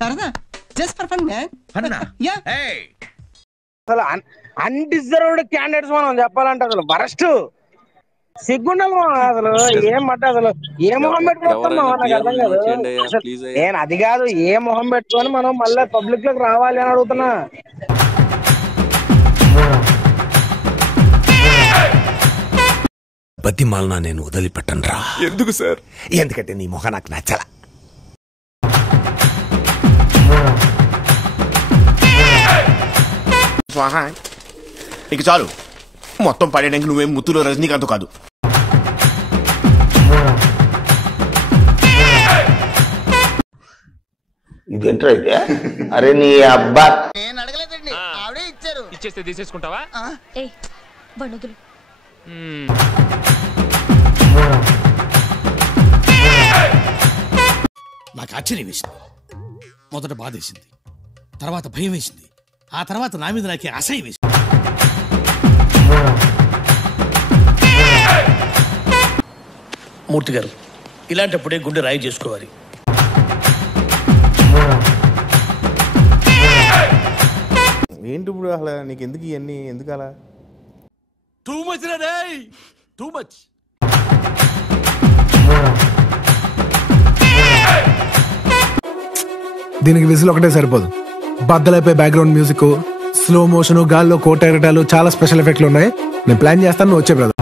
సరదా just for fun man. Yeah అసలు undeserved candidates మనం చెప్పాలంటే అసలు వరస్ట్ సిగ్గుండాలి అసలు. ఏం మాట అసలు ఏ మొహం పెట్టుకుంటాం నాకు అర్థం కాదు. నేను అది కాదు ఏ మొహం పెట్టుకొని మనం మళ్ళీ పబ్లిక్ లోకి రావాలి అని అడుగుతున్నా. బతిమాలనా నేను వదిలిపెట్టను రా. ఎందుకు సార్? ఎందుకంటే నీ మొహం నాకు నచ్చల. స్వాహా ఇక చాలు. మొత్తం పడేయడానికి నువ్వేం ముత్తులో రజనీకాంత్ కాదు. ఇదేంట్రా అయితే? అరే నీ అబ్బా నేను అడగలేదండి, ఆవిడే ఇచ్చారు. ఇచ్చేస్తే తీసేసుకుంటావా? నాకు ఆశ్చర్యం వేసింది. మొదట బాధ వేసింది, తర్వాత భయం వేసింది, ఆ తర్వాత నా మీద నాకే అసహ్యం వేసింది. మూర్తి గారు, ఇలాంటప్పుడే గుండె రాయి చేసుకోవాలి. ఏంటి ఇప్పుడు అసలు నీకు ఎందుకు ఇవన్నీ? ఎందుకు అలా? టూ మచ్ రే, టూ మచ్. దీనికి విజిల్ ఒకటే సరిపోదు. బద్దలైపోయి బ్యాక్గ్రౌండ్ మ్యూజిక్, స్లో మోషన్, గాల్లో కోట ఎగటాలు, చాలా స్పెషల్ ఎఫెక్ట్లు ఉన్నాయి. నేను ప్లాన్ చేస్తాను, నువ్వు వచ్చే బ్రదర్.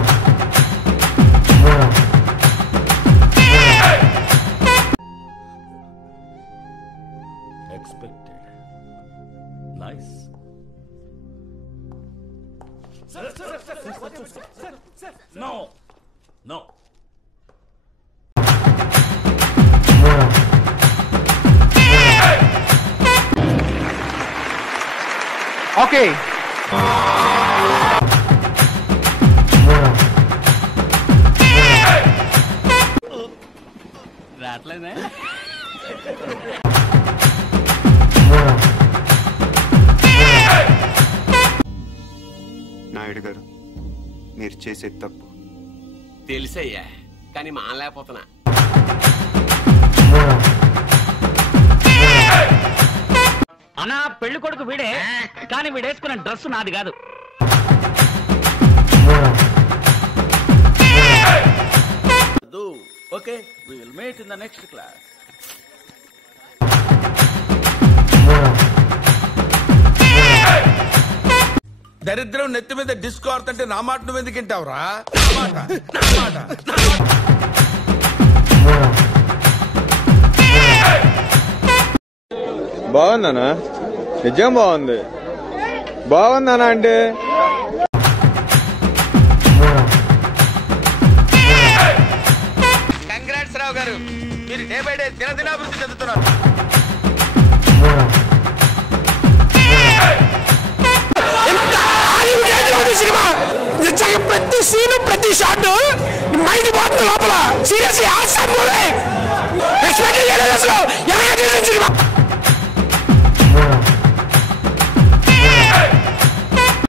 ఓకే రాట్లేదే. నాయుడు గారు, మీరు చేసే తప్పు తెలుసయ్యా, కానీ మానలేకపోతున్నా. అన్నా పెళ్లి కొడుకు వీడే, కానీ వీడేసుకున్న డ్రెస్ నాది కాదు. Okay, we will meet in the next class. దరిద్రం నెత్తి మీద డిస్కో ఆడుతుంటే నా మాట నువ్వు ఎందుకు వింటావురా? బాగుందనా? నిజం బాగుంది. బాగుందనా అంటే కంగ్రాట్స్ రావు గారు, మీరు డే బై డే దినదినాభివృద్ధి చెందుతున్నారు. ప్రతి సీను ప్రతి షాట్ మైండ్ పోతుంది లోపల. Seriously awesome movie. ఎక్స్పెక్ట్ చేయలేదు అసలు. ఎలా చేసిన సినిమా.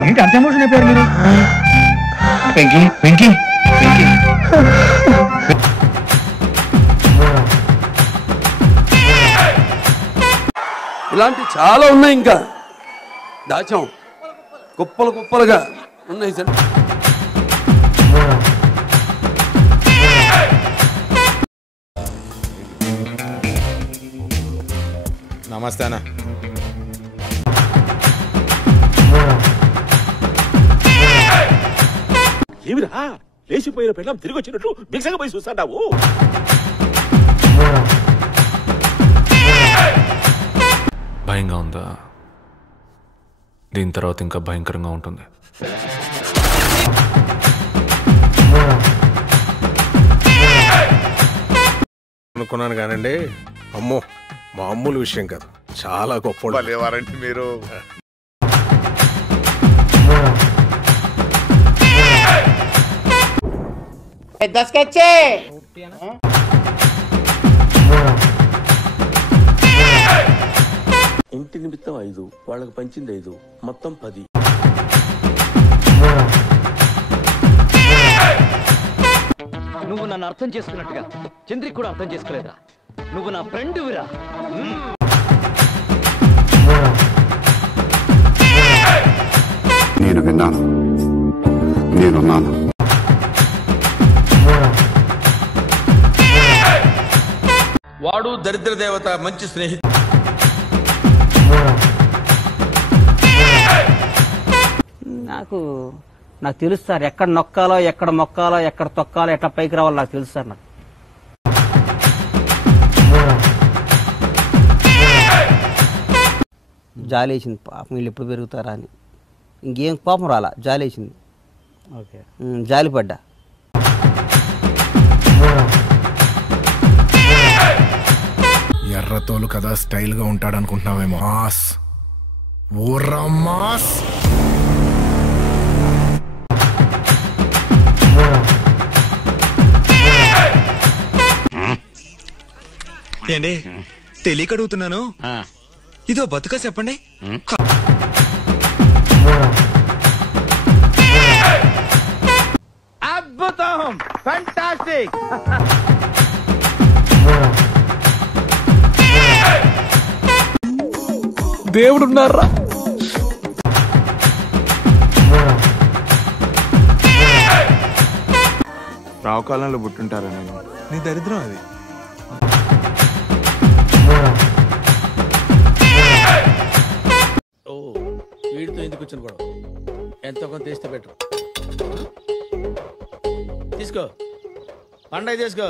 ఏంటి అంత ఎమోషన్ అయిపోయారు మీరు? వెంకీ వెంకీ వెంకీ ఇలాంటి చాలా ఉన్నాయి, ఇంకా దాచాం కుప్పలు కుప్పలుగా ఉన్నాయి సార్. నమస్తే అన్న. ఏమిరా లేచిపోయిన పిల్లం తిరిగి వచ్చినట్లు బిగ్సగా పోయి చూస్తాడావు? భయంగా ఉందా? దీని తర్వాత ఇంకా భయంకరంగా ఉంటుంది. అనుకున్నాను కానండి, అమ్మో మామూలు విషయం కాదు, చాలా గొప్ప లేవారంటే మీరు. ఇంటి నిమిత్తం 5, వాళ్ళకి పంచింది 5, మొత్తం 10. నువ్వు నన్ను అర్థం చేసుకున్నట్టుగా చంద్రికి కూడా అర్థం చేసుకోలేదా? నువ్వు నా ఫ్రెండ్ విరా. విన్నాను, నేనున్నాను. వాడు దరిద్ర దేవత, మంచి స్నేహితుడు. నాకు తెలుసు సార్, ఎక్కడ నొక్కాలో ఎక్కడ మొక్కాలో ఎక్కడ తొక్కాలో ఎట్లా పైకి రావాలో నాకు తెలుసు సార్. నాకు జాలేసింది, పాపం వీళ్ళు ఎప్పుడు పెరుగుతారా అని. ఇంకేం కోపం రాలా, జాలేసింది. ఓకే, జాలిపడ్డా. ఎర్రతోలు కదా స్టైల్ గా ఉంటాడు అనుకుంటున్నావేమో. మాస్, ఓర్రా మాస్. ఏండి తెలియక అడుగుతున్నాను, ఇదో బతుక చెప్పండి. అద్భుతం, ఫంటాస్టిక్. దేవుడున్నారా? రావుకాలంలో పుట్టుంటారా నేను? నీ దరిద్రం అది. ఓ, వీడితో ఎందుకు వచ్చిన గొడవ? ఎంతో కొంత తీస్తే బెటర్. తీసుకో, పండగ తీసుకో.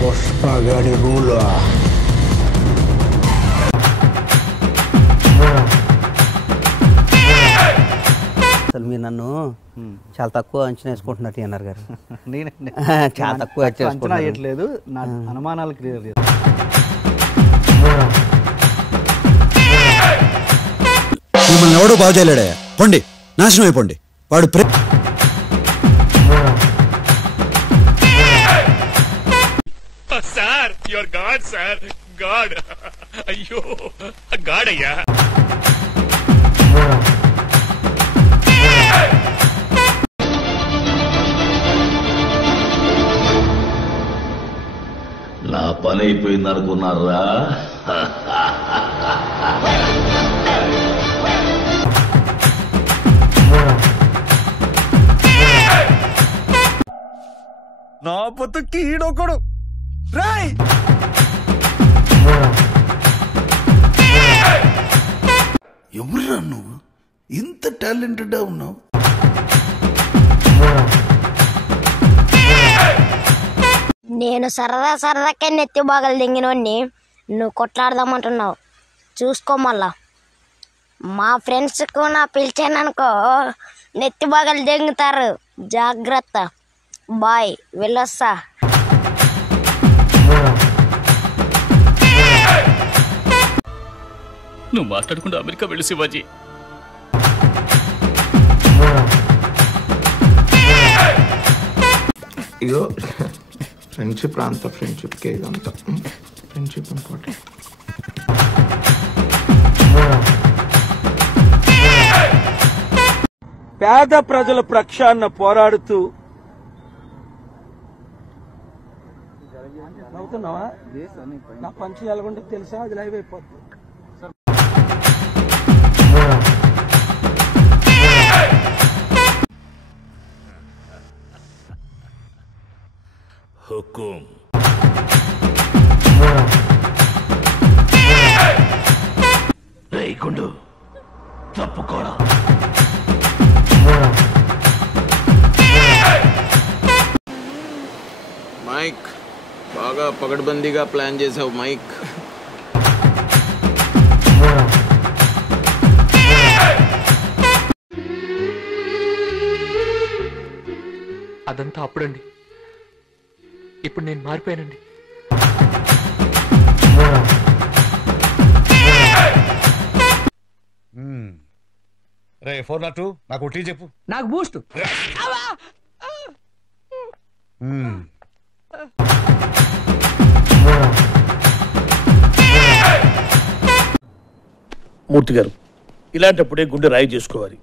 పుష్పగాడి రూల్. అసలు మీరు నన్ను చాలా తక్కువ అంచనా వేసుకుంటున్నట్టు అన్నారు గారు. చాలా తక్కువ అంచనా వేయట్లేదు, నా అనుమానాలు క్లియర్ చేస్తాను. మిమ్మల్ని ఎవడో బాగు చేయలేడా? పొండి, నాశనం అయిపోండి. వాడు sir, your God sir, God. అయ్యో గాడ్ అయ్యా. నా పని అయిపోయింది అనుకున్నారా? నా పొత్తుకి ఈడొకడు రాయ్. ఎవరురా నువ్వు? ఇంత టాలెంటెడ్ ఉన్నావు. నేను సరదాకే నెత్తి బాగలు దింగినోడిని నువ్వు కొట్లాడదామంటున్నావు. చూసుకో మళ్ళా మా ఫ్రెండ్స్కు నా పిలిచాననుకో నెత్తి బాగలు దింగుతారు. జాగ్రత్త, బాయ్, వెళ్ళొస్తా. నువ్వు మాట్లాడకుండా అమెరికా వెళ్ళు శివాజీ. ఇగో ఫ్రెండ్షిప్ అంతా ఫ్రెండ్షిప్కే, ఇదంతా ఫ్రెండ్షిప్ ఇంపార్టెంట్. పేద ప్రజల పక్షాన పోరాడుతూ నవ్వుతున్నావా? నా పంచి ఎలాగుంటే తెలుసా? అది లైవ్ అయిపోతుంది. హుకుం రేయకుండు తప్పుకోడా. మైక్, బాగా పగడ్బందీగా ప్లాన్ చేసావు మైక్. అదంతా అప్పుడండి, ఇప్పుడు నేను మారిపోయానండి. రే 402 నాకు టీ చెప్పు. నాకు బూస్ట్. మూర్తి గారు, ఇలాంటప్పుడే గుండె రాయి చేసుకోవాలి.